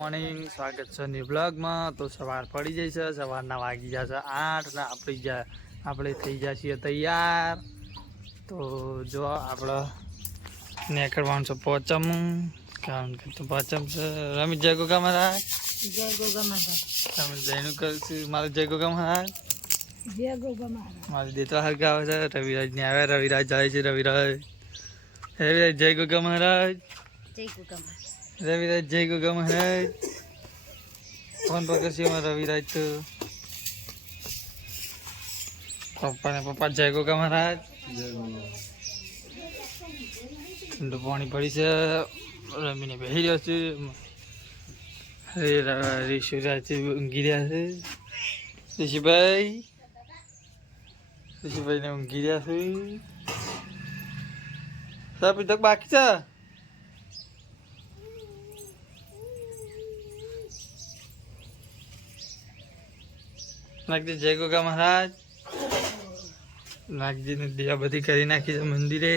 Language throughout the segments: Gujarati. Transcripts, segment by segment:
મોર્નિંગ, સ્વાગત છે ન્યુ બ્લોગમાં। તો સવાર પડી જાય છે, સવારના વાગી જશે 8 ને આપણે થઈ જઈએ તૈયાર। તો જો આપણે નીકળવાનું છે પોચમ, કારણ કે તો પોચમ છે રમી જય ગોગા મહારાજ, જય ગોગા મહારાજ। તમે જયનું કરશું મારે જય ગોગા મહારાજ, જય ગોગા મહારાજ। મારી દેતો હરગા આવે છે, રવિરાજ ને આવે, રવિરાજ જાય છે, રવિરાજ જય ગોગા મહારાજ, જય ગોગા મહારાજ, રવિરાજ જય ગોગા મહારાજ। ફોન પકડશે રવિરાજ તો પપ્પા ને પપ્પા જય ગોગા મહારાજ। ઠંડુ પાણી પડી છે, રમીને બેસી રહ્યો છે। ઋષિરાજ ઊંઘી રહ્યા છે, ઋષિભાઈ ને ઊંઘી રહ્યા છે। સર પીધો બાકી છે, નાગજી જય ગોગા મહારાજ, નાગજી ને દિયા બધી કરી નાખી છે મંદિરે।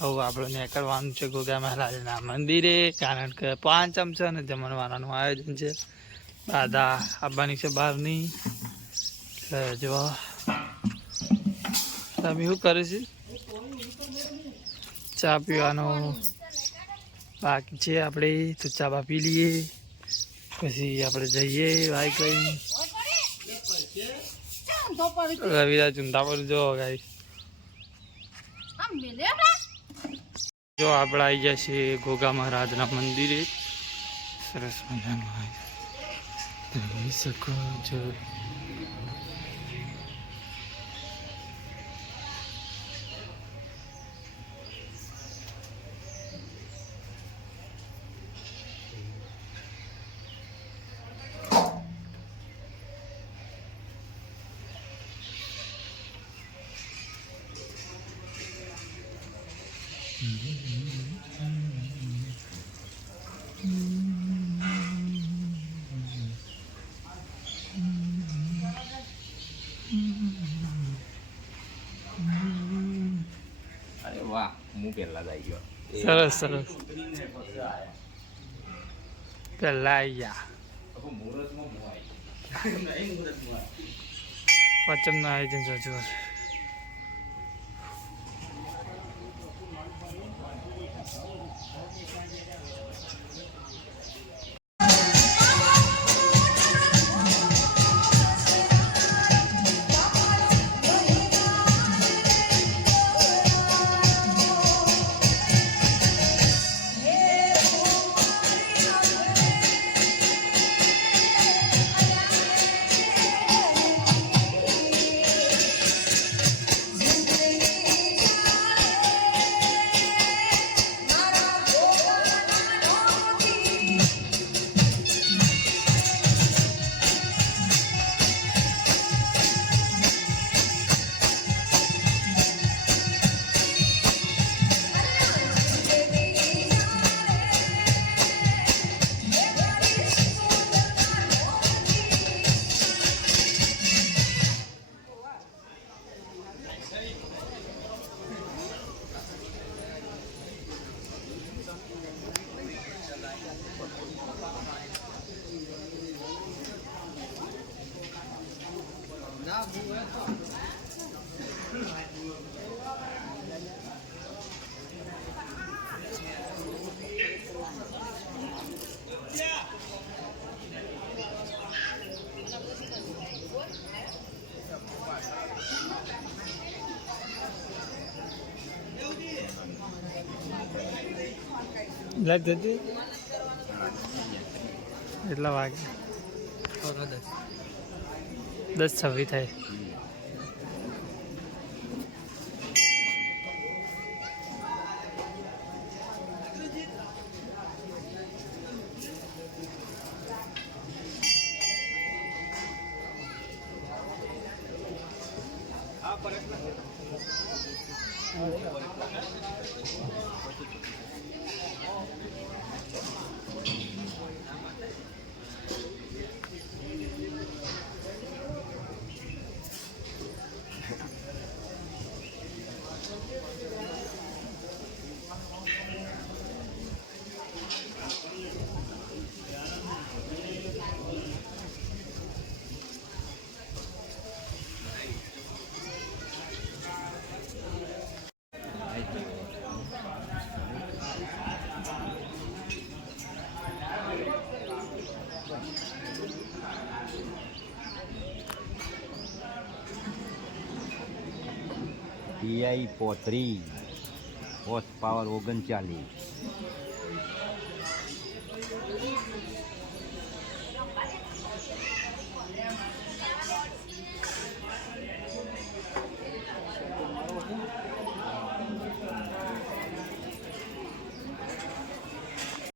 હવે આપણે નીકળવાનું છે ગોગા મહારાજના મંદિરે, કારણ કે પાંચમ છે ને જમણવારનું આયોજન છે। દાદા આવવાની છે બહારની, જો તમે શું કરે છે? ચા પીવાનો બાકી છે આપણે, તો ચા પી લઈએ, પછી આપણે જઈએ બાઈક લઈને। રવિરાજ ચુંદા પર જો ગાઈસ, જો આપણે આવી ગયા છીએ ગોગા મહારાજના મંદિરે। સરસ મજાનું જોઈ શકો છો। અરે વાહ, હું પહેલા જ આવી ગયો। સરસ સરસ, પેલા આવી ગયા મુહૂર્તમાં હું આવી નહીં, મુહૂર્તમાં પાંચમનું આયોજન જોજો। લાઈટ જતી એટલા વાગે 10:26 થાય। DI 35 horse power 39